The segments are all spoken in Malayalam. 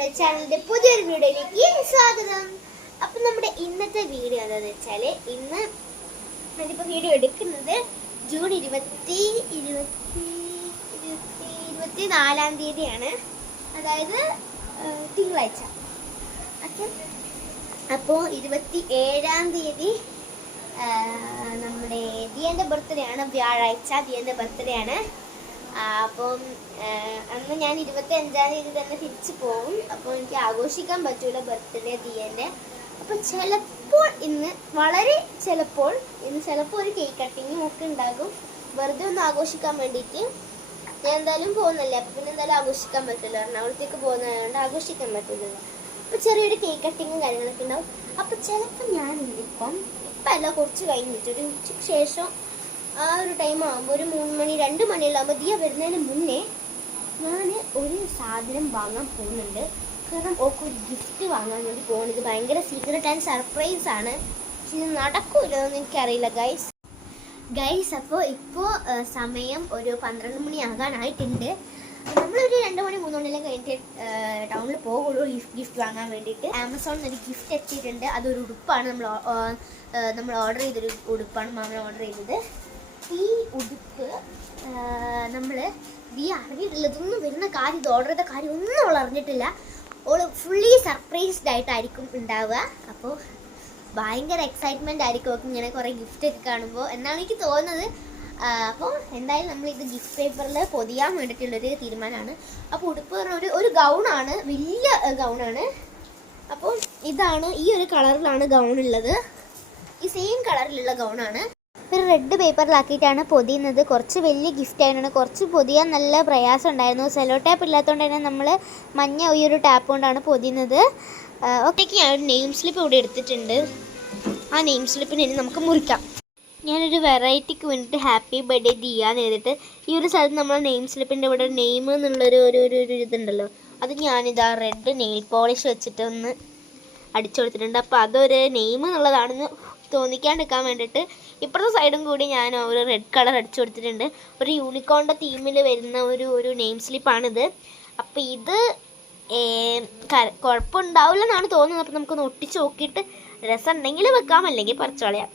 നമ്മുടെ ചാനലിന്റെ പുതിയൊരു വീഡിയോയിലേക്ക് സ്വാഗതം. അപ്പൊ നമ്മുടെ ഇന്നത്തെ വീഡിയോ എന്താന്ന് വെച്ചാൽ ഇന്ന് ഞാനിപ്പോ വീഡിയോ എടുക്കുന്നത് ജൂൺ ഇരുപത്തി ഇരുപത്തി ഇരുപത്തി ഇരുപത്തി നാലാം തീയതിയാണ്. അതായത് തിങ്കളാഴ്ച. ഓക്കെ. അപ്പോൾ ഇരുപത്തി ഏഴാം തീയതി നമ്മുടെ ദിയന്റെ ബർത്ത്ഡേ ആണ്. വ്യാഴാഴ്ച ദിയന്റെ ബർത്ത്ഡേ ആണ്. അപ്പം അന്ന് ഞാൻ ഇരുപത്തി അഞ്ചാം തീയതി തന്നെ തിരിച്ചു പോകും അപ്പോൾ എനിക്ക് ആഘോഷിക്കാൻ പറ്റൂല ബർത്ത്ഡേ ദിയന്റെ അപ്പോൾ ചിലപ്പോൾ ഇന്ന് വളരെ ചിലപ്പോൾ ഇന്ന് ചിലപ്പോൾ ഒരു കേക്ക് കട്ടിങ്ങും ഒക്കെ ഉണ്ടാകും. വെറുതെ ഒന്ന് ആഘോഷിക്കാൻ വേണ്ടിയിട്ട്. ഞാൻ എന്തായാലും പോകുന്നില്ല. അപ്പം പിന്നെ എന്തായാലും ആഘോഷിക്കാൻ പറ്റില്ല. എറണാകുളത്തേക്ക് പോകുന്നതുകൊണ്ട് ആഘോഷിക്കാൻ പറ്റില്ല അപ്പൊ ചെറിയൊരു കേക്ക് കട്ടിങ്ങും കാര്യങ്ങളൊക്കെ ഉണ്ടാവും. അപ്പൊ ചിലപ്പോൾ ഞാൻ ഇപ്പം ഇപ്പം അല്ല കുറച്ച് കഴിഞ്ഞിട്ട്. ഒരു ഉച്ചയ്ക്ക് ശേഷം ആ ഒരു ടൈം ആകുമ്പോൾ ഒരു മൂന്ന് മണി രണ്ട് മണിയുള്ളാകുമ്പോൾ ദിയ വരുന്നതിന് മുന്നേ ഞാൻ ഒരു സാധനം വാങ്ങാൻ പോകുന്നുണ്ട്. കാരണം ഓക്ക് ഒരു ഗിഫ്റ്റ് വാങ്ങാൻ വേണ്ടി പോകുന്നത് ഭയങ്കര സീക്രട്ട് ആൻഡ് സർപ്രൈസ് ആണ്. പക്ഷെ ഇത് നടക്കൂലോ എന്ന് എനിക്കറിയില്ല ഗൈസ് ഗൈസ് അപ്പോൾ ഇപ്പോൾ സമയം ഒരു പന്ത്രണ്ട് മണി ആകാനായിട്ടുണ്ട്. നമ്മളൊരു രണ്ട് മണി മൂന്ന് മണിയെല്ലാം കഴിഞ്ഞിട്ട് ടൗണിൽ പോകുള്ളൂ ഗിഫ്റ്റ് വാങ്ങാൻ വേണ്ടിയിട്ട്. ആമസോണിൽ ഒരു ഗിഫ്റ്റ് എത്തിയിട്ടുണ്ട്. അതൊരു ഉടുപ്പാണ്. നമ്മൾ നമ്മൾ ഓർഡർ ചെയ്തൊരു ഉടുപ്പാണ് മാമൻ ഓർഡർ ചെയ്തത് ഈ ഉടുപ്പ് നമ്മൾ വി അറിഞ്ഞിട്ടില്ല ഇതൊന്നും വരുന്ന കാര്യം ഇത് ഓർഡർ ചെയ്ത കാര്യം ഒന്നും അവൾ അറിഞ്ഞിട്ടില്ല. അവൾ ഫുള്ളി സർപ്രൈസ്ഡ് ആയിട്ടായിരിക്കും ഉണ്ടാവുക. അപ്പോൾ ഭയങ്കര എക്സൈറ്റ്മെന്റ് ആയിരിക്കും അവർക്ക് ഇങ്ങനെ കുറേ ഗിഫ്റ്റ് ഒക്കെ കാണുമ്പോൾ എന്നാണ് എനിക്ക് തോന്നുന്നത്. അപ്പോൾ എന്തായാലും നമ്മൾ ഇത് ഗിഫ്റ്റ് പേപ്പറിൽ പൊതിയാൻ വേണ്ടിയിട്ടുള്ളൊരു തീരുമാനമാണ്. അപ്പോൾ ഉടുപ്പ് പറഞ്ഞ ഒരു ഒരു ഗൗണാണ് വലിയ ഗൗണാണ് അപ്പോൾ ഇതാണ് ഈ ഒരു കളറിലാണ് ഗൗൺ ഉള്ളത്. ഈ സെയിം കളറിലുള്ള ഗൗണാണ് ഒരു റെഡ് പേപ്പറിലാക്കിയിട്ടാണ് പൊതിയുന്നത്. കുറച്ച് വലിയ ഗിഫ്റ്റ് ആയതുകൊണ്ട് കുറച്ച് പൊതിയാൻ നല്ല പ്രയാസം ഉണ്ടായിരുന്നു. സെലോ ടാപ്പ് ഇല്ലാത്തതുകൊണ്ട് തന്നെ നമ്മൾ മഞ്ഞ ഈ ഒരു ടാപ്പ് കൊണ്ടാണ് പൊതിയുന്നത്. ഒറ്റയ്ക്ക് ഒരു നെയിം സ്ലിപ്പ് ഇവിടെ എടുത്തിട്ടുണ്ട്. ആ നെയിം സ്ലിപ്പിന് ഇനി നമുക്ക് മുറിക്കാം. ഞാനൊരു വെറൈറ്റിക്ക് വേണ്ടിയിട്ട് ഹാപ്പി ബർത്ത്ഡേ ദിയാന്ന് എഴുതിയിട്ട് ഈ ഒരു സ്ഥലത്ത് നമ്മൾ നെയിം സ്ലിപ്പിന്റെ ഇവിടെ നെയിം എന്നുള്ളൊരു ഒരു ഒരു ഒരു ഇതുണ്ടല്ലോ. അത് ഞാനിതാ റെഡ് നെയിൽ പോളിഷ് വെച്ചിട്ട് ഒന്ന് അടിച്ചു കൊടുത്തിട്ടുണ്ട്. അപ്പോൾ അതൊരു നെയിം എന്നുള്ളതാണെന്ന് തോന്നിക്കാണ്ടിരിക്കാൻ വേണ്ടിയിട്ട് ഇപ്പുറത്തെ സൈഡും കൂടി ഞാൻ ഒരു റെഡ് കളർ അടിച്ചു കൊടുത്തിട്ടുണ്ട്. ഒരു യൂണിക്കോണിന്റെ തീമിൽ വരുന്ന ഒരു ഒരു നെയിം സ്ലിപ്പാണിത് അപ്പോൾ ഇത് കുഴപ്പമുണ്ടാവില്ല എന്നാണ് തോന്നുന്നത്. അപ്പം നമുക്കൊന്ന് ഒട്ടിച്ച് നോക്കിയിട്ട് രസം ഉണ്ടെങ്കിൽ വെക്കാം അല്ലെങ്കിൽ പറിച്ചു കളയാം.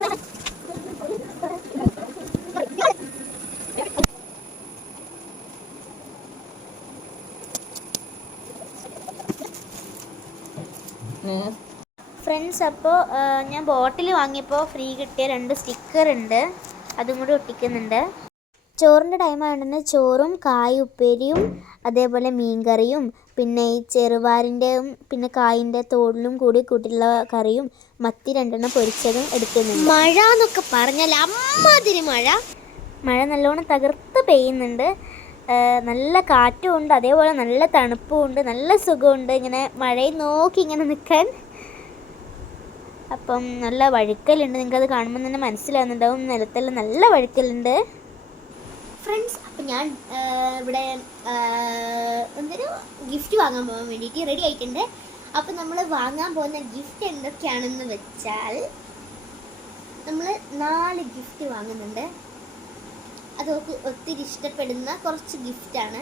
ഫ്രണ്ട്സ് അപ്പോൾ ഞാൻ ബോട്ടിൽ വാങ്ങിയപ്പോൾ ഫ്രീ കിട്ടിയ രണ്ട് സ്റ്റിക്കർ ഉണ്ട്. അതും കൂടി ഒട്ടിക്കുന്നുണ്ട്. ചോറിന്റെ ടൈം ആയതുകൊണ്ട് ചോറും കായ് ഉപ്പേരിയും അതേപോലെ മീൻകറിയും പിന്നെ ഈ ചെറുപാരിന്റെയും പിന്നെ കായിന്റെ തോടിലും കൂടി കൂട്ടിയുള്ള കറിയും മത്തി രണ്ടെണ്ണം പൊരിച്ചതും എടുക്കുന്നുണ്ട്. മഴ എന്നൊക്കെ പറഞ്ഞാൽ അമ്മാതിരി മഴ. മഴ നല്ലോണം തകർത്ത് പെയ്യുന്നുണ്ട്. നല്ല കാറ്റും ഉണ്ട് അതേപോലെ നല്ല തണുപ്പും ഉണ്ട് നല്ല സുഖമുണ്ട് ഇങ്ങനെ മഴയെ നോക്കി ഇങ്ങനെ നിൽക്കാൻ അപ്പം നല്ല വഴുക്കലുണ്ട്. നിങ്ങൾക്കത് കാണുമ്പോൾ തന്നെ മനസ്സിലാകുന്നുണ്ടാവും നിലത്തെല്ലാം നല്ല വഴുക്കലുണ്ട്. ഫ്രണ്ട്സ് അപ്പം ഞാൻ ഇവിടെ എന്തൊരു ഗിഫ്റ്റ് വാങ്ങാൻ പോകാൻ വേണ്ടിയിട്ട് റെഡി ആയിട്ടുണ്ട്. അപ്പം നമ്മൾ വാങ്ങാൻ പോകുന്ന ഗിഫ്റ്റ് എന്തൊക്കെയാണെന്ന് വെച്ചാൽ നമ്മൾ നാല് ഗിഫ്റ്റ് വാങ്ങുന്നുണ്ട്. അത് അവൾക്ക് ഒത്തിരി ഇഷ്ടപ്പെടുന്ന കുറച്ച് ഗിഫ്റ്റാണ്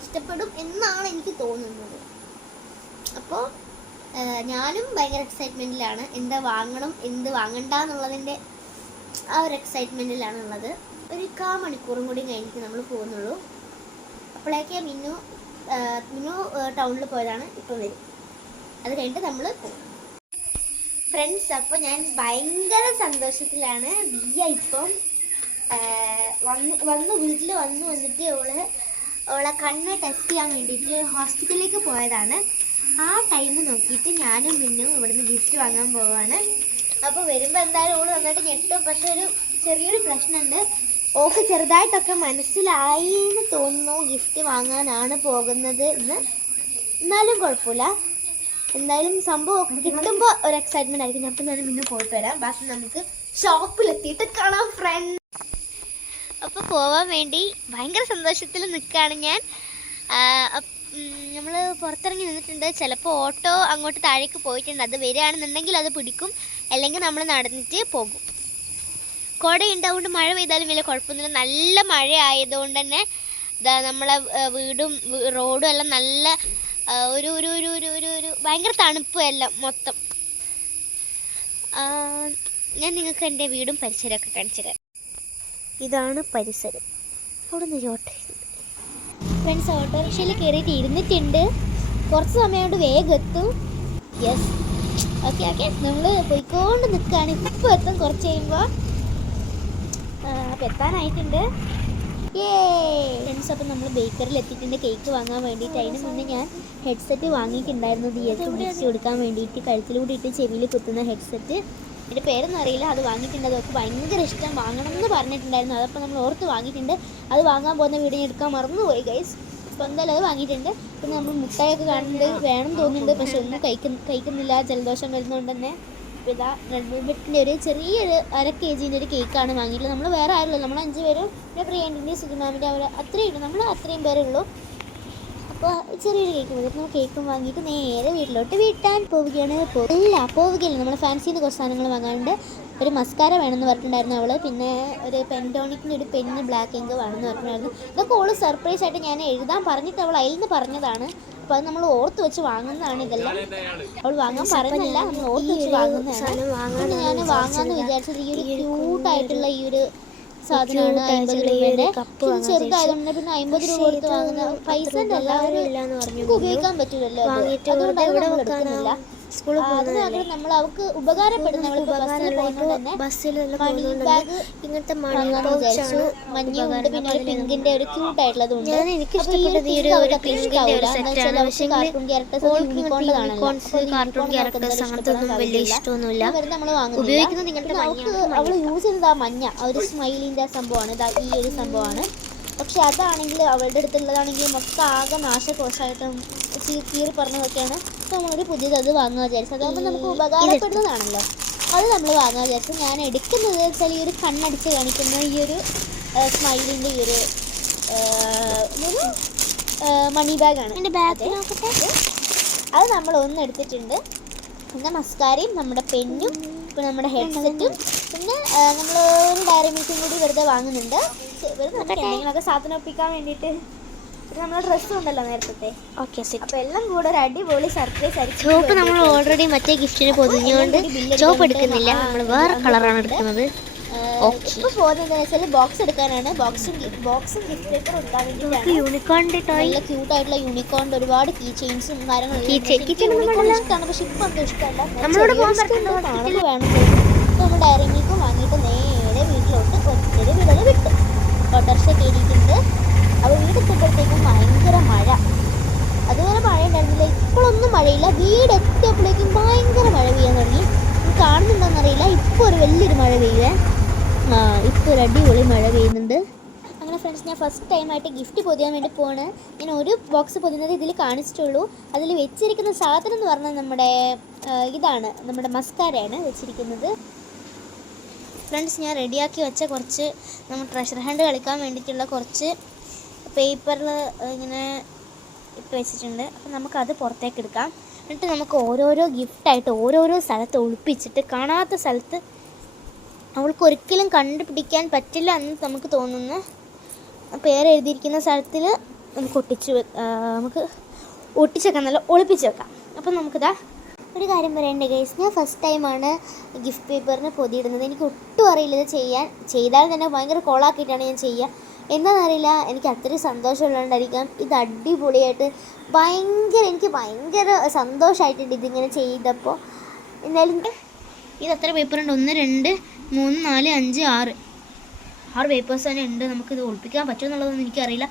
ഇഷ്ടപ്പെടും എന്നാണ് എനിക്ക് തോന്നുന്നത്. അപ്പോൾ ഞാനും ഭയങ്കര എക്സൈറ്റ്മെന്റിലാണ് എന്താ വാങ്ങണം എന്ത് വാങ്ങണ്ട എന്നുള്ളതിന്റെ ആ ഒരു എക്സൈറ്റ്മെന്റിലാണ് ഉള്ളത് ഒരു കാ മണിക്കൂറും കൂടി കഴിഞ്ഞിട്ട് നമ്മൾ പോകുന്നുള്ളൂ. അപ്പോഴേക്ക് മിന്നു മിന്നു ടൗണിൽ പോയതാണ് ഇപ്പോൾ വരും. അത് കഴിഞ്ഞിട്ട് നമ്മൾ പോകും. ഫ്രണ്ട്സ് അപ്പോൾ ഞാൻ ഭയങ്കര സന്തോഷത്തിലാണ്. ബിയ ഇപ്പം വന്ന് വന്ന് വീട്ടിൽ വന്നു വന്നിട്ട് ഓൾ അവളെ കണ്ണ് ടെസ്റ്റ് ചെയ്യാൻ വേണ്ടിയിട്ട് ഹോസ്പിറ്റലിലേക്ക് പോയതാണ്. ആ ടൈം നോക്കിയിട്ട് ഞാനും മിന്നും ഇവിടുന്ന് ഗിഫ്റ്റ് വാങ്ങാൻ പോവാണ്. അപ്പോൾ വരുമ്പോൾ എന്തായാലും ഓൾ വന്നിട്ട് ഞെട്ടും. പക്ഷെ ഒരു ചെറിയൊരു പ്രശ്നമുണ്ട് ഓക്ക് ചെറുതായിട്ടൊക്കെ മനസ്സിലായി എന്ന് തോന്നുന്നു ഗിഫ്റ്റ് വാങ്ങാനാണ് പോകുന്നത് എന്ന്. എന്നാലും കുഴപ്പമില്ല. എന്തായാലും സംഭവം കിട്ടുമ്പോൾ ഒരു എക്സൈറ്റ്മെന്റ് ആയിരിക്കും. അപ്പം ഞാൻ പിന്നെ പോയിട്ട് വരാം. ബാക്കി നമുക്ക് ഷോപ്പിലെത്തിയിട്ട് കാണാം ഫ്രണ്ട് അപ്പോൾ പോവാൻ വേണ്ടി ഭയങ്കര സന്തോഷത്തിൽ നിൽക്കുകയാണ് ഞാൻ. നമ്മൾ പുറത്തിറങ്ങി നിന്നിട്ടുണ്ട്. ചിലപ്പോൾ ഓട്ടോ അങ്ങോട്ട് താഴേക്ക് പോയിട്ടുണ്ട്. അത് വരികയാണെന്നുണ്ടെങ്കിൽ അത് പിടിക്കും. അല്ലെങ്കിൽ നമ്മൾ നടന്നിട്ട് പോകും. കുട ഉണ്ടാവുകൊണ്ട് മഴ പെയ്താലും വലിയ കുഴപ്പമൊന്നുമില്ല. നല്ല മഴ ആയതുകൊണ്ട് തന്നെ ഇതാ നമ്മളെ വീടും റോഡും എല്ലാം നല്ല ഒരു ഒരു ഒരു ഒരു ഒരു ഒരു ഭയങ്കര തണുപ്പും എല്ലാം മൊത്തം. ഞാൻ നിങ്ങൾക്ക് എന്റെ വീടും പരിസരമൊക്കെ കാണിച്ചു തരാം. ഇതാണ് പരിസരം. അവിടെ നിന്ന് ഓട്ടോ ഫ്രണ്ട്സ് ഓട്ടോറിക്ഷയിൽ കയറിയിട്ട് ഇരുന്നിട്ടുണ്ട്. കുറച്ച് സമയം കൊണ്ട് വേഗം എത്തും. യെസ് ഓക്കെ ഓക്കെ നമ്മൾ പോയിക്കൊണ്ട് നിൽക്കുകയാണ് ഇപ്പോൾ എത്തും കുറച്ച് കഴിയുമ്പോൾ അപ്പോൾ എത്താനായിട്ടുണ്ട്. ഏ ഫ്രണ്ട്സ് അപ്പം നമ്മൾ ബേക്കറിൽ എത്തിയിട്ടുണ്ട്. കേക്ക് വാങ്ങാൻ വേണ്ടിയിട്ട്. അതിന് മുന്നേ ഞാൻ ഹെഡ്സെറ്റ് വാങ്ങിയിട്ടുണ്ടായിരുന്നു. ദിയക്ക് പിടിച്ച് കൊടുക്കാൻ വേണ്ടിയിട്ട്. കഴുത്തിലൂടെ ഇട്ട് ചെവിയിൽ കുത്തുന്ന ഹെഡ്സെറ്റ് എന്റെ പേരൊന്നും അറിയില്ല. അത് വാങ്ങിയിട്ടുണ്ട്. അതൊക്കെ ഭയങ്കര ഇഷ്ടം. വാങ്ങണം എന്ന് പറഞ്ഞിട്ടുണ്ടായിരുന്നു. അതപ്പോൾ നമ്മൾ ഓർത്ത് വാങ്ങിയിട്ടുണ്ട്. അത് വാങ്ങാൻ പോകുന്ന വീഡിയോ എടുക്കാൻ മറന്നുപോയി ഗൈസ് അപ്പോൾ എന്തായാലും അത് വാങ്ങിയിട്ടുണ്ട്. പിന്നെ നമ്മൾ മുട്ടായൊക്കെ കാണുന്നുണ്ട്. വേണം തോന്നുന്നുണ്ട്. പക്ഷെ ഒന്നും കഴിക്കുന്ന കഴിക്കുന്നില്ല. ജലദോഷം വരുന്നതുകൊണ്ട് തന്നെ. ഇതാ റെഡ് വെൽവെറ്റിന്റെ ഒരു ചെറിയൊരു അര കെ ജീന്റെ ഒരു കേക്കാണ് വാങ്ങിയിട്ടുള്ളത്. നമ്മൾ വേറെ ആരുള്ളൂ നമ്മൾ അഞ്ച് പേരും. പിന്നെ പ്രിയന്റെ സുജിമാമിന്റെ അവർ അത്രയും ഉണ്ട് നമ്മൾ അത്രയും പേരുള്ളൂ അപ്പോൾ ചെറിയൊരു കേക്ക് മതി. നമ്മൾ കേക്കും വാങ്ങിയിട്ട് നേരെ വീട്ടിലോട്ട് വീട്ടാൻ പോവുകയാണ്. ഇല്ല പോവുകയില്ല. നമ്മൾ ഫാൻസിയിൽ നിന്ന് കുറച്ച് സാധനങ്ങൾ വാങ്ങാനുണ്ട്. ഒരു മസ്കാര വേണമെന്ന് പറഞ്ഞിട്ടുണ്ടായിരുന്നു അവൾ പിന്നെ ഒരു പെന്റോണിക്കിന്റെ ഒരു പെന്ന് ബ്ലാക്ക് ഇങ്ക് വേണമെന്ന് പറഞ്ഞിട്ടുണ്ടായിരുന്നു. ഇതൊക്കെ ഓൾ സർപ്രൈസ് ആയിട്ട് ഞാൻ എഴുതാൻ പറഞ്ഞിട്ട് അവൾ അതിൽ നിന്ന് പറഞ്ഞതാണ്. അപ്പോൾ അത് നമ്മൾ ഓർത്ത് വെച്ച് വാങ്ങുന്നതാണ് ഇതെല്ലാം. അവൾ വാങ്ങാൻ പറഞ്ഞല്ല നമ്മൾ ഓർത്ത് വെച്ച് വാങ്ങുന്നതാണ്. ഞാൻ വാങ്ങാമെന്ന് വിചാരിച്ചത്. ഈ ഒരു ക്യൂട്ടായിട്ടുള്ള ഈ ഒരു സാധനമാണ് അമ്പത് രൂപയുടെ ചെറുതായതുകൊണ്ട് പിന്നെ അമ്പത് രൂപ കൊടുത്ത് വാങ്ങുന്ന പൈസ എല്ലാവരും ഉപയോഗിക്കാൻ പറ്റില്ലല്ലോ അത്. അതുകൊണ്ട് എടുക്കുന്നില്ല. സ്കൂളിൽ ആ, നമ്മൾ അവൾക്ക് ഉപകാരപ്പെടുന്ന ബസ്സിൽ ഇങ്ങനത്തെ മണി പിന്നെ ഒരു പിങ്കിന്റെ ഒരു ക്യൂട്ട് ആയിട്ടുള്ളതുണ്ട് ഞാൻ എനിക്ക് ഒരു ഇഷ്ടപ്പെട്ടത് ഈ പിങ്കിന്റെ ഒരു സെറ്റാണ് പക്ഷേ കാർട്ടൂൺ ക്യാരക്ടേഴ്സ് അങ്ങനത്തെ ഒന്നും വലിയ ഇഷ്ടമൊന്നുമില്ല. ഉപയോഗിക്കുന്നത് ഇങ്ങനത്തെ അവൾ യൂസ് ചെയ്തത് ആ മഞ്ഞ. ഒരു സ്മൈലിന്റെ സംഭവമാണ്. ഈ ഒരു സംഭവമാണ്. പക്ഷെ അതാണെങ്കിൽ അവളുടെ അടുത്തുള്ളതാണെങ്കിൽ മൊത്തം ആകെ നാശകോശമായിട്ടും തീർ കീറി പറഞ്ഞതൊക്കെയാണ് അപ്പോൾ നമ്മളൊരു പുതിയത് അത് വാങ്ങുക വിചാരിച്ചു. അതാകുമ്പോൾ നമുക്ക് ഉപകാരപ്പെടുന്നതാണല്ലോ. അത് നമ്മൾ വാങ്ങുക വിചാരിച്ചു. ഞാൻ എടുക്കുന്നത് വെച്ചാൽ ഈ ഒരു കണ്ണടിച്ച് കാണിക്കുന്ന ഈ ഒരു സ്മൈലിന്റെ ഈ ഒരു മണി ബാഗാണ് എന്റെ ബാഗ് നോക്കട്ടെ? അത്. നമ്മൾ ഒന്ന് എടുത്തിട്ടുണ്ട്. പിന്നെ മസ്കാരയും നമ്മുടെ പെന്നും പിന്നെ നമ്മുടെ ഹെഡ്സെറ്റും പിന്നെ നമ്മൾ ഒരു ഡയറി മിൽക്കും കൂടി വെറുതെ വാങ്ങുന്നുണ്ട്. വെറുതെ നമുക്ക് എന്തെങ്കിലുമൊക്കെ സാധനം ഒപ്പിക്കാൻ വേണ്ടിയിട്ട് പിന്നെ നമ്മുടെ ഡ്രസ്സും ഉണ്ടല്ലോ നേരത്തെ ഓക്കെ സെറ്റ് അപ്പോൾ എല്ലാം കൂടെ ഒരു അടിപൊളി സർപ്രൈസ് ആയിരിക്കും. ചോപ്പ് നമ്മൾ ഓൾറെഡി മറ്റേ ഗിഫ്റ്റിന് പൊതിഞ്ഞുകൊണ്ട് ചോപ്പ് എടുക്കുന്നില്ല. നമ്മൾ വേറെ കളറാണ് എടുക്കുന്നത്. ഇപ്പോൾ പോകുന്നത് വെച്ചാൽ ബോക്സ് എടുക്കാനാണ്. ബോക്സും ബോക്സും ഗിഫ്റ്റ് പേപ്പർ എടുക്കാൻ വേണ്ടിയിട്ടാണ്. യൂണിക്കോണിന്റെ നല്ല ക്യൂട്ട് ആയിട്ടുള്ള യൂണിക്കോണിന്റെ ഒരുപാട് കീ ചെയിൻസും കാര്യങ്ങളും. ഇഷ്ടമാണ്. പക്ഷെ ഇപ്പൊ അത്ര ഇഷ്ടമല്ല. വേണം നമ്മൾ ഡയറി മിൽക്ക് വാങ്ങിയിട്ട് നേരെ വീട്ടിലോട്ട് ഒറ്റൊരു വിടൽ വിട്ടു. ഓട്ടോറിക്ഷ കയറിയിട്ടുണ്ട് അപ്പോൾ വീടെത്തിയപ്പോഴത്തേക്കും ഭയങ്കര മഴ. അതുവരെ മഴ ഉണ്ടായിരുന്നില്ല. ഇപ്പോഴൊന്നും മഴയില്ല. വീട് എത്തിയപ്പോഴേക്കും ഭയങ്കര മഴ പെയ്യാൻ തുടങ്ങി. കാണുന്നുണ്ടോയെന്നറിയില്ല ഇപ്പോൾ ഒരു വലിയൊരു മഴ പെയ്യുവേ. ആ ഇപ്പോൾ ഒരു അടിപൊളി മഴ പെയ്യുന്നുണ്ട്. അങ്ങനെ ഫ്രണ്ട്സ് ഞാൻ ഫസ്റ്റ് ടൈമായിട്ട് ഗിഫ്റ്റ് പൊതിയാൻ വേണ്ടി പോവാണ്. ഞാൻ ഒരു ബോക്സ് പൊതിയുന്നത് ഇതിൽ കാണിച്ചിട്ടുള്ളൂ. അതിൽ വെച്ചിരിക്കുന്ന സാധനം എന്ന് പറഞ്ഞാൽ നമ്മുടെ ഇതാണ്. നമ്മുടെ മസ്കാരയാണ് വെച്ചിരിക്കുന്നത്. ഫ്രണ്ട്സ് ഞാൻ റെഡിയാക്കി വെച്ച കുറച്ച് നമ്മൾ ട്രഷർ ഹാൻഡ് കളിക്കാൻ വേണ്ടിയിട്ടുള്ള കുറച്ച് പേപ്പറിൽ ഇങ്ങനെ ഇട്ട് വെച്ചിട്ടുണ്ട്. അപ്പം നമുക്കത് പുറത്തേക്ക് എടുക്കാം. എന്നിട്ട് നമുക്ക് ഓരോരോ ഗിഫ്റ്റായിട്ട് ഓരോരോ സ്ഥലത്ത് ഒളിപ്പിച്ചിട്ട് കാണാത്ത സ്ഥലത്ത് അവൾക്ക് ഒരിക്കലും കണ്ടുപിടിക്കാൻ പറ്റില്ല എന്ന് നമുക്ക് തോന്നുന്ന പേര് എഴുതിയിരിക്കുന്ന സ്ഥലത്തിൽ നമുക്ക് ഒട്ടിച്ച് നമുക്ക് ഒട്ടിച്ച് വെക്കാം നല്ല ഒളിപ്പിച്ച് വെക്കാം. അപ്പം നമുക്കിതാ ഒരു കാര്യം പറയണ്ടേ ഗൈസ് ഞാൻ ഫസ്റ്റ് ടൈമാണ് ഗിഫ്റ്റ് പേപ്പറിന് പൊതിയിടുന്നത്. എനിക്ക് ഒട്ടും അറിയില്ല ഇത് ചെയ്യാൻ. ചെയ്താൽ തന്നെ ഭയങ്കര കോളാക്കിയിട്ടാണ് ഞാൻ ചെയ്യുക എന്താണെന്നറിയില്ല എനിക്ക് അത്രയും സന്തോഷമുള്ളതുകൊണ്ടായിരിക്കാം ഇത് അടിപൊളിയായിട്ട് ഭയങ്കര എനിക്ക് ഭയങ്കര സന്തോഷമായിട്ടുണ്ട് ഇതിങ്ങനെ ചെയ്തപ്പോൾ. എന്തായാലും ഇത് എത്ര പേപ്പർ ഉണ്ട്? ഒന്ന് രണ്ട് മൂന്ന് നാല് അഞ്ച് ആറ്. ആറ് പേപ്പേഴ്സ് തന്നെ ഉണ്ട്. നമുക്കിത് ഒളിപ്പിക്കാൻ പറ്റുമോ എന്നുള്ളതൊന്നും എനിക്കറിയില്ല.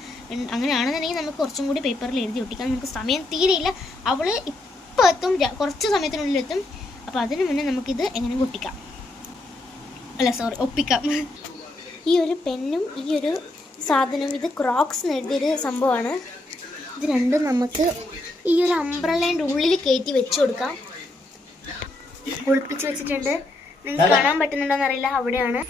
അങ്ങനെയാണെന്നുണ്ടെങ്കിൽ നമുക്ക് കുറച്ചും കൂടി പേപ്പറിൽ എഴുതി ഒട്ടിക്കാൻ നമുക്ക് സമയം തീരെയില്ല. അവൾ ഇപ്പോൾ എത്തും. കുറച്ച് സമയത്തിനുള്ളിൽ എത്തും. അപ്പോൾ അതിന് മുന്നേ നമുക്കിത് എങ്ങനെ ഒട്ടിക്കാം? അല്ല സോറി ഒപ്പിക്കാം. ഈ ഒരു പെന്നും ഈ ഒരു സാധനം. ഇത് ക്രോക്സ് എഴുതിയൊരു സംഭവമാണ്. ഇത് രണ്ടും നമുക്ക് ഈ ഒരു അംബ്രലേന്റെ ഉള്ളിൽ കയറ്റി വെച്ച് കൊടുക്കാം. ഒളിപ്പിച്ച് വെച്ചിട്ടുണ്ട്. നിങ്ങൾക്ക് കാണാൻ പറ്റുന്നുണ്ടോന്ന് അറിയില്ല. അവിടെയാണ്.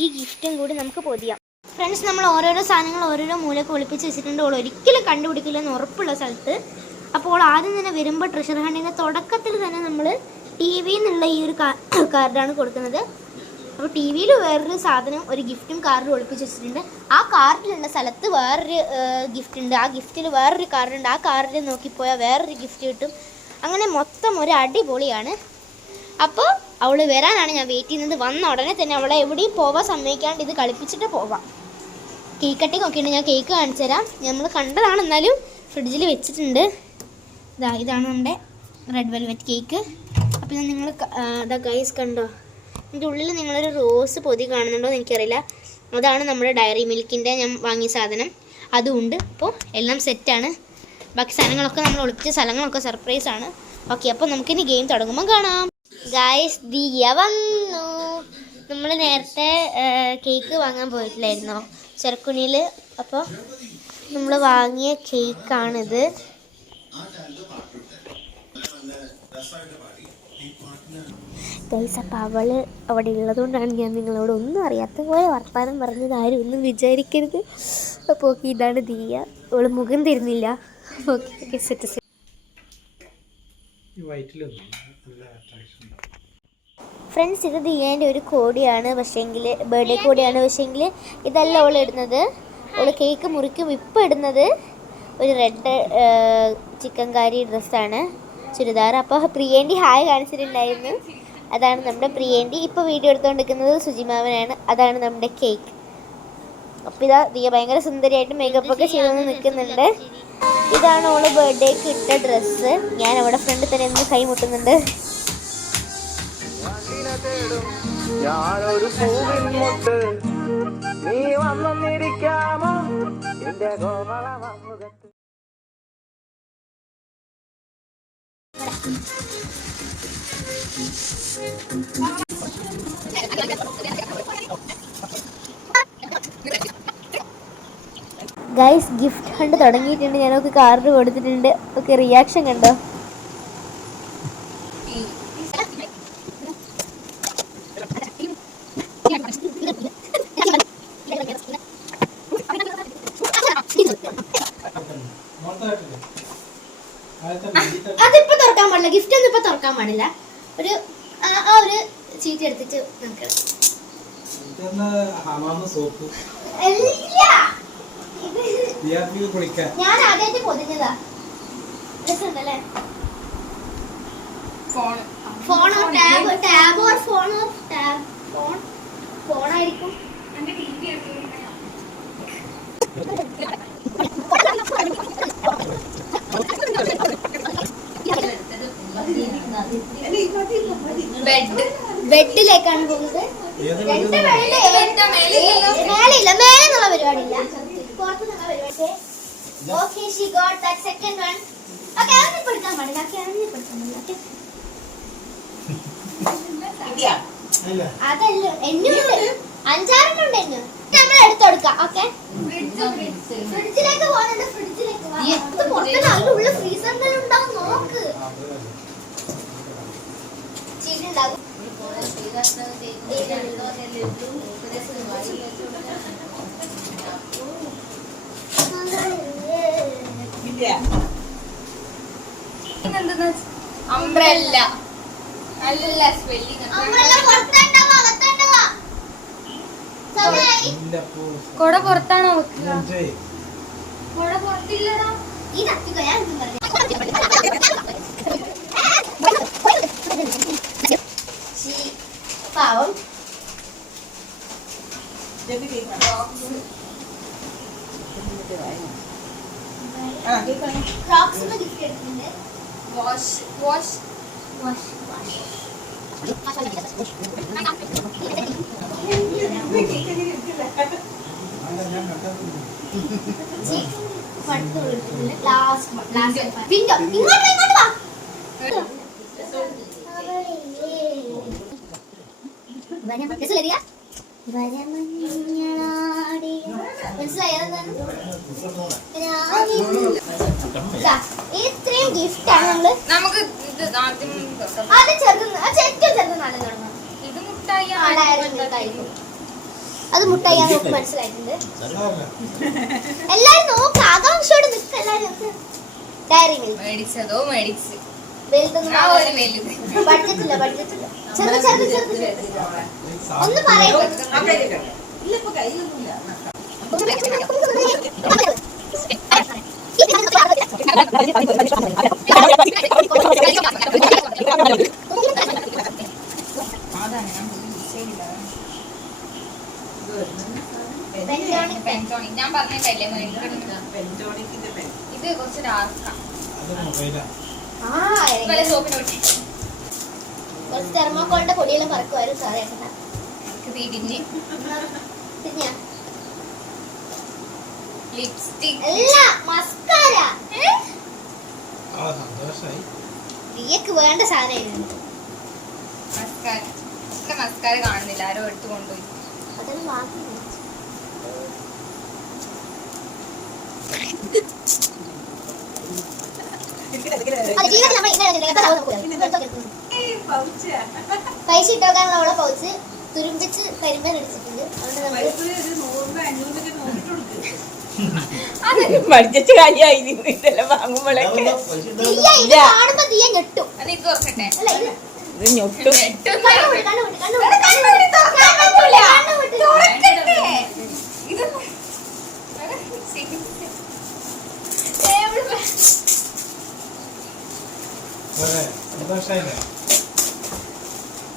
ഈ ഗിഫ്റ്റും കൂടി നമുക്ക് പൊതിയാം. ഫ്രണ്ട്സ് നമ്മൾ ഓരോരോ സാധനങ്ങൾ ഓരോരോ മൂലക്ക് ഒളിപ്പിച്ച് വെച്ചിട്ടുണ്ട്. ഓൾ ഒരിക്കലും കണ്ടുപിടിക്കില്ലെന്ന് ഉറപ്പുള്ള സ്ഥലത്ത്. അപ്പോൾ ആദ്യം തന്നെ വരുമ്പോൾ ട്രഷർ ഹണ്ടിന്റെ തുടക്കത്തിൽ തന്നെ നമ്മൾ ടി വിയിൽ നിന്നുള്ള ഈ ഒരു കാർഡാണ് കൊടുക്കുന്നത്. അപ്പോൾ ടി വിയിൽ വേറൊരു സാധനം ഒരു ഗിഫ്റ്റും കാർഡും ഒളിപ്പിച്ച് വെച്ചിട്ടുണ്ട്. ആ കാർഡിലുള്ള സ്ഥലത്ത് വേറൊരു ഗിഫ്റ്റ് ഉണ്ട്. ആ ഗിഫ്റ്റിൽ വേറൊരു കാർഡുണ്ട് ആ കാർഡിൽ നോക്കിപ്പോയാൽ വേറൊരു ഗിഫ്റ്റ് കിട്ടും. അങ്ങനെ മൊത്തം ഒരു അടിപൊളിയാണ്. അപ്പോൾ അവൾ വരാനാണ് ഞാൻ വെയിറ്റ് ചെയ്യുന്നത്. വന്ന ഉടനെ തന്നെ അവളെ എവിടെയും പോവാൻ സമ്മതിക്കാണ്ട് ഇത് കളിപ്പിച്ചിട്ട് പോവാം. കേക്ക് കട്ടിങ് ഒക്കെ ഞാൻ കേക്ക് കാണിച്ചു തരാം. നമ്മൾ കണ്ടതാണ് എന്നാലും ഫ്രിഡ്ജിൽ വെച്ചിട്ടുണ്ട്. ഇതാ ഇതാണ് നമ്മുടെ റെഡ് വെൽവെറ്റ് കേക്ക് അപ്പോൾ ഞാൻ നിങ്ങൾ ഇതാ ഗൈസ് കണ്ടോ? ഇതിന്റെ ഉള്ളിൽ നിങ്ങളൊരു റോസ് പൊതി കാണുന്നുണ്ടോ എന്ന് എനിക്കറിയില്ല. അതാണ് നമ്മുടെ ഡയറി മിൽക്കിന്റെ ഞാൻ വാങ്ങിയ സാധനം. അതുമുണ്ട് അപ്പോൾ എല്ലാം സെറ്റാണ് ബാക്കി സാധനങ്ങളൊക്കെ നമ്മൾ ഒളിപ്പിച്ച സ്ഥലങ്ങളൊക്കെ സർപ്രൈസ് ആണ്. ഓക്കെ അപ്പോൾ നമുക്കിനി ഗെയിം തുടങ്ങുമ്പോൾ കാണാം. ഗായസ് ദിയ വന്നു. നമ്മൾ നേരത്തെ കേക്ക് വാങ്ങാൻ പോയിട്ടില്ലായിരുന്നോ ചെറുക്കുണിയിൽ അപ്പോൾ നമ്മൾ വാങ്ങിയ കേക്കാണിത് ഗൈസ് അപ്പോൾ അവൾ അവിടെ ഉള്ളതുകൊണ്ടാണ് ഞാൻ നിങ്ങളോട് ഒന്നും അറിയാത്ത പോലെ വർത്താനം പറഞ്ഞത് ആരും ഒന്നും വിചാരിക്കരുത്. അപ്പോൾ ഓക്കെ ഇതാണ് ദിയ. അവൾ മുഖം തരുന്നില്ല. ഓക്കെ ഓക്കെ സെറ്റ് ഫ്രണ്ട്സ് ഇത് ദിയേന്റെ ഒരു കോടിയാണ് പക്ഷേങ്കിൽ ബർത്ത്ഡേ കോടിയാണ് പക്ഷേങ്കിൽ ഇതല്ല അവൾ ഇടുന്നത്. അവൾ കേക്ക് മുറിക്കും ഇപ്പോൾ ഇടുന്നത്. ഒരു റെഡ് ചിക്കൻ കാരി ഡ്രസ്സാണ് ചുരിദാർ. അപ്പോൾ പ്രിയേണ്ടി ഹായ് കാണിച്ചിട്ടുണ്ടായിരുന്നു. അതാണ് നമ്മുടെ പ്രിയേണ്ടി ഇപ്പോൾ വീഡിയോ എടുത്തുകൊണ്ടിരിക്കുന്നത് സുജിമാവനാണ്. അതാണ് നമ്മുടെ കേക്ക്. അപ്പോൾ ഇതാ ദിയ ഭയങ്കര സുന്ദരിയായിട്ട് മേക്കപ്പ് ഒക്കെ ചെയ്തൊന്ന് നിൽക്കുന്നുണ്ട്. ഇതാണ് അവൾ ബർത്ത്ഡേക്ക് ഇട്ട ഡ്രസ്സ് ഞാൻ അവിടെ ഫ്രണ്ട് തന്നെ നിന്ന് കൈമുട്ടുന്നുണ്ട് ഞാനൊരു നീ വന്നിരിക്കാമോ എന്റെ കോമള ഗൈസ് ഗിഫ്റ്റ് ഹണ്ട് തുടങ്ങിയിട്ടുണ്ട്. ഞാനൊക്കെ കാർഡ് കൊടുത്തിട്ടുണ്ട്. ഒക്കെ റിയാക്ഷൻ കണ്ടോ? തുറക്കാൻ പാടില്ല ഗിഫ്റ്റ് ഒന്നും ഇപ്പൊ തുറക്കാൻ പാടില്ല. ഒരു ആ ഒരു ചീറ്റ് എടുത്തിട്ട് നമുക്ക് ഞാൻ ആദ്യമായിട്ട് പൊതിഞ്ഞതാ. രസമുണ്ടല്ലേ? ഫോണോ ടാബ് ടാബ് ഓർ ഫോണോ ടാബ് ഫോൺ ഫോണായിരിക്കും ബെഡിലേക്കാണ് പോകുന്നത്. ഏത് മേലെ പരിപാടിയില്ല. പുറത്തുനിന്നുള്ള പരിപാടി okay she got that second one okay പാടില്ല. ഓക്കെ പാടില്ല. ഓക്കെ അതല്ല എന്നുണ്ട് അഞ്ചാറെണ്ണുണ്ട് എന്നു. നമ്മൾ ഓക്കെ ഫ്രിഡ്ജിലേക്ക് പോകുന്നുണ്ട് ഫ്രിഡ്ജിലേക്ക് വാ. ഇത് പുറത്ത് നല്ല ഉള്ള ഫ്രീസറിൽ ഉണ്ടാവും നോക്ക് ചീറ്റുണ്ടാകും അംബ്രല്ല നല്ല സ്പെല്ലിംഗ് കൊട പുറത്താണോ കൊട പുറത്തില്ലടാ. പാവം. Wash wash wash wash window ഇങ്ങോട്ട് ഇങ്ങോട്ട് വാ മനസ്സിലായ ഇത്രയും ഗിഫ്റ്റ് ആണ് നമ്മൾ. നമുക്ക് ഇത് ആദ്യം അത് ചെറുത് ഏറ്റവും ചെറുത് നല്ല ഇത് മുട്ടായി അത് മുട്ടായി നമുക്ക് മനസ്സിലായിട്ടുണ്ട്. എല്ലാരും നോക്ക് ആകാംക്ഷയോട് നിൽക്ക എല്ലാരും. ഡയറി മേടിച്ചതോ മേടിച്ച്. വലുതൊന്നും ബഡ്ജറ്റില്ല ഒരു ചെറുത് ചെറുത് ചെറുത്. ഒന്ന് പെന്റോണിക് പെൻ. പെന്റോണിക് ഞാൻ പറഞ്ഞിട്ടല്ലേ ഇത് കുറച്ച് ഡാർക്കാ ആ. സോപ്പിനോട്ടി കുറച്ച് തെർമോക്കോളിന്റെ പൊടിയെല്ലാം പറക്കുമായിരുന്നു സാറേ ഇതിന് ലിപ്സ്റ്റിക് അല്ല മസ്കാര ആ സന്തോഷായി. നീക്ക് വേണ്ട സാധനം മസ്കാര മസ്കാര കാണുന്നില്ല. ആരോ എടുത്തു കൊണ്ടുപോയി. അതൊന്നും വാങ്ങി അത് ജീവിതത്തിൽ നമ്മൾ ഇങ്ങനെ പൈസ ഇട്ടോക്കാനുള്ള അവളെ പൗച്ച് തുരുമ്പിച്ച് കരിമ്പൻ അടിച്ചിട്ടുണ്ട് കാര്യമായി ഇതെല്ലാം വാങ്ങുമ്പോഴൊക്കെ തീയ ഞെട്ടും. ഇത് തുറക്കട്ടെ. അല്ല ഇത് ഇത് ഞൊട്ടും.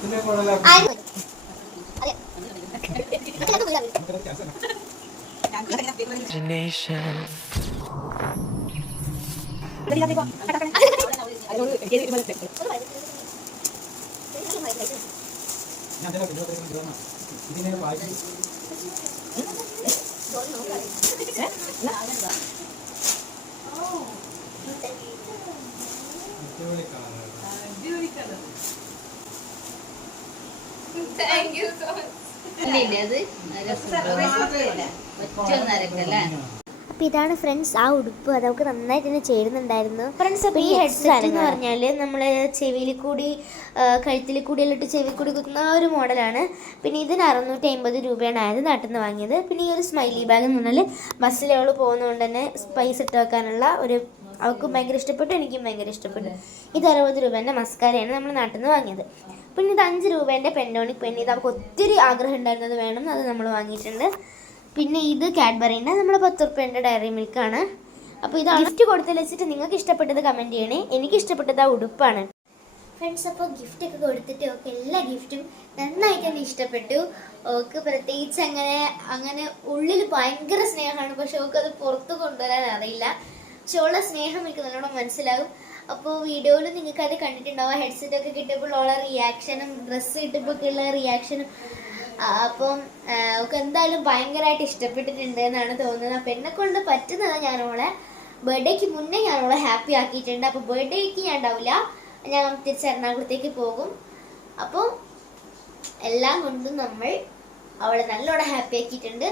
ഇതിനെ കളർ അടിപൊളി കളറാണ്. താങ്ക് യു സോ മച്ച് അപ്പൊ ഇതാണ് ഫ്രണ്ട്സ് ആ ഉടുപ്പ് അത് നമുക്ക് നന്നായിട്ട് തന്നെ ചേരുന്നുണ്ടായിരുന്നു. ഫ്രണ്ട്സ് അപ്പോൾ ഈ ഹെഡ്സെറ്റ് എന്ന് പറഞ്ഞാൽ നമ്മൾ ചെവിയിൽ കൂടി കഴുത്തിൽ കൂടി എല്ലാം ഇട്ട് ചെവി കൂടി കുത്തുന്ന ആ ഒരു മോഡലാണ്. പിന്നെ ഇതിന് അറുന്നൂറ്റി അമ്പത് രൂപയാണ് ആയത് നാട്ടിൽ നിന്ന് വാങ്ങിയത്. പിന്നെ ഈ ഒരു സ്മൈലി ബാഗ് എന്ന് പറഞ്ഞാൽ ബസ്സിൽ അവൾ പോകുന്നതുകൊണ്ട് തന്നെ പൈസ ഇട്ട് വെക്കാനുള്ള ഒരു അവൾക്കും ഭയങ്കര ഇഷ്ടപ്പെട്ടു എനിക്കും ഭയങ്കര ഇഷ്ടപ്പെട്ടു. ഇത് അറുപത് രൂപേന്റെ മസ്കാരയാണ് നമ്മൾ നാട്ടിൽ നിന്ന് വാങ്ങിയത്. പിന്നെ ഇത് അഞ്ച് രൂപേന്റെ പെൻഡോണിക് പെൻ ഇത് നമുക്ക് ഒത്തിരി ആഗ്രഹം ഉണ്ടായിരുന്നത് വേണം അത് നമ്മൾ വാങ്ങിയിട്ടുണ്ട്. പിന്നെ ഇത് കാഡ്ബറീന്റെ നമ്മൾ പത്ത് റുപ്യേന്റെ ഡയറി മിൽക്കാണ്. അപ്പോൾ ഇത് ഗിഫ്റ്റ് കൊടുത്തു വെച്ചിട്ട് നിങ്ങൾക്ക് ഇഷ്ടപ്പെട്ടത് കമന്റ് ചെയ്യണേ. എനിക്ക് ഇഷ്ടപ്പെട്ടത് ആ ഉടുപ്പാണ്. ഫ്രണ്ട്സ് അപ്പോൾ ഗിഫ്റ്റ് ഒക്കെ കൊടുത്തിട്ട് ഓക്കെ എല്ലാ ഗിഫ്റ്റും നന്നായിട്ട് തന്നെ ഇഷ്ടപ്പെട്ടു. ഓക്ക് പ്രത്യേകിച്ച് അങ്ങനെ അങ്ങനെ ഉള്ളിൽ ഭയങ്കര സ്നേഹമാണ്. പക്ഷെ ഓക്ക് അത് പുറത്ത് കൊണ്ടുവരാൻ അറിയില്ല. പക്ഷെ ഉള്ള സ്നേഹം എനിക്ക് നല്ലോണം മനസ്സിലാകും. അപ്പോൾ വീഡിയോയിൽ നിങ്ങൾക്ക് അത് കണ്ടിട്ടുണ്ടാവും. ഹെഡ്സെറ്റ് ഒക്കെ കിട്ടിയപ്പോൾ ഉള്ള റിയാക്ഷനും ഡ്രസ്സ് കിട്ടിയപ്പോൾ ഉള്ള റിയാക്ഷനും അപ്പം ഒക്കെ എന്തായാലും ഭയങ്കരമായിട്ട് ഇഷ്ടപ്പെട്ടിട്ടുണ്ട് എന്നാണ് തോന്നുന്നത്. അപ്പം എന്നെ കൊണ്ട് പറ്റുന്നത് ഞാൻ അവളെ ബർത്ത്ഡേക്ക് മുന്നേ അവളെ ഹാപ്പി ആക്കിയിട്ടുണ്ട്. അപ്പോൾ ബർത്ത്ഡേക്ക് ഞാൻ ഉണ്ടാവില്ല. ഞാൻ തിരിച്ച് എറണാകുളത്തേക്ക് പോകും. അപ്പോൾ എല്ലാം കൊണ്ടും നമ്മൾ അവളെ നല്ലോണം ഹാപ്പി ആക്കിയിട്ടുണ്ട്.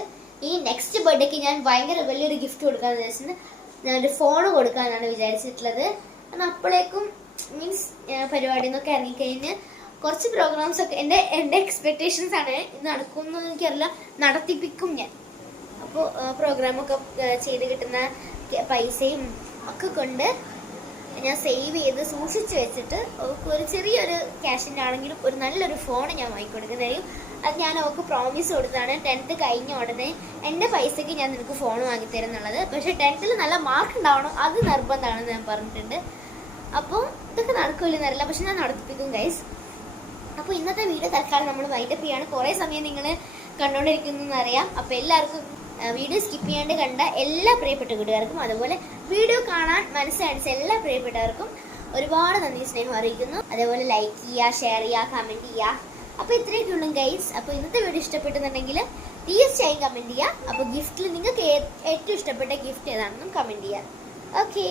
ഈ നെക്സ്റ്റ് ബർത്ത്ഡേക്ക് ഞാൻ ഭയങ്കര വലിയൊരു ഗിഫ്റ്റ് കൊടുക്കാമെന്ന് വിചാരിച്ചിട്ട് ഞാനൊരു ഫോൺ കൊടുക്കാനാണ് വിചാരിച്ചിട്ടുള്ളത്. കാരണം അപ്പോഴേക്കും മീൻസ് പരിപാടിയിൽ നിന്നൊക്കെ ഇറങ്ങിക്കഴിഞ്ഞ് കുറച്ച് പ്രോഗ്രാംസ് ഒക്കെ എന്റെ എന്റെ എക്സ്പെക്റ്റേഷൻസ് ആണ്. ഇത് നടക്കുമെന്ന് എനിക്കറിയില്ല. നടത്തിപ്പിക്കും ഞാൻ. അപ്പോൾ പ്രോഗ്രാമൊക്കെ ചെയ്ത് കിട്ടുന്ന പൈസയും ഒക്കെ കൊണ്ട് ഞാൻ സേവ് ചെയ്ത് സൂക്ഷിച്ചു വെച്ചിട്ട് അവൾക്ക് ഒരു ചെറിയൊരു ക്യാഷിന്റെ ആണെങ്കിലും ഒരു നല്ലൊരു ഫോൺ ഞാൻ വാങ്ങിക്കൊടുക്കുന്നതായിരിക്കും അത് ഞാൻ അവൾക്ക് പ്രോമിസ് കൊടുത്താണ് ടെൻത്ത് കഴിഞ്ഞ ഉടനെ എന്റെ പൈസയ്ക്ക് ഞാൻ നിനക്ക് ഫോൺ വാങ്ങിത്തരും എന്നുള്ളത് പക്ഷേ ടെൻത്തിൽ നല്ല മാർക്ക് ഉണ്ടാവണം. അത് നിർബന്ധമാണെന്ന് ഞാൻ പറഞ്ഞിട്ടുണ്ട്. അപ്പോൾ ഇതൊക്കെ നടക്കില്ലെന്ന് അറിയില്ല പക്ഷെ ഞാൻ നടത്തിപ്പിക്കും ഗൈസ് അപ്പോൾ ഇന്നത്തെ വീഡിയോ തൽക്കാലം നമ്മൾ വൈറ്റപ്പ് ചെയ്യാണ്. കുറേ സമയം നിങ്ങൾ കണ്ടുകൊണ്ടിരിക്കുന്നു എന്നറിയാം. അപ്പോൾ എല്ലാവർക്കും വീഡിയോ സ്കിപ്പ് ചെയ്യാണ്ട് കണ്ട എല്ലാ പ്രിയപ്പെട്ട കൂട്ടുകാർക്കും അതുപോലെ വീഡിയോ കാണാൻ മനസ്സടിച്ച എല്ലാ പ്രിയപ്പെട്ടവർക്കും ഒരുപാട് നന്ദി സ്നേഹം അറിയിക്കുന്നു. അതേപോലെ ലൈക്ക് ചെയ്യുക ഷെയർ ചെയ്യുക കമന്റ് ചെയ്യുക. അപ്പോൾ ഇത്രയൊക്കെ ഉള്ളൂ ഗൈസ് അപ്പോൾ ഇന്നത്തെ വീഡിയോ ഇഷ്ടപ്പെട്ടെന്നുണ്ടെങ്കിൽ തീർച്ചയായും കമന്റ് ചെയ്യുക. അപ്പോൾ ഗിഫ്റ്റിൽ നിങ്ങൾക്ക് ഏറ്റവും ഇഷ്ടപ്പെട്ട ഗിഫ്റ്റ് ഏതാണെന്നും കമന്റ് ചെയ്യുക. ഓക്കെ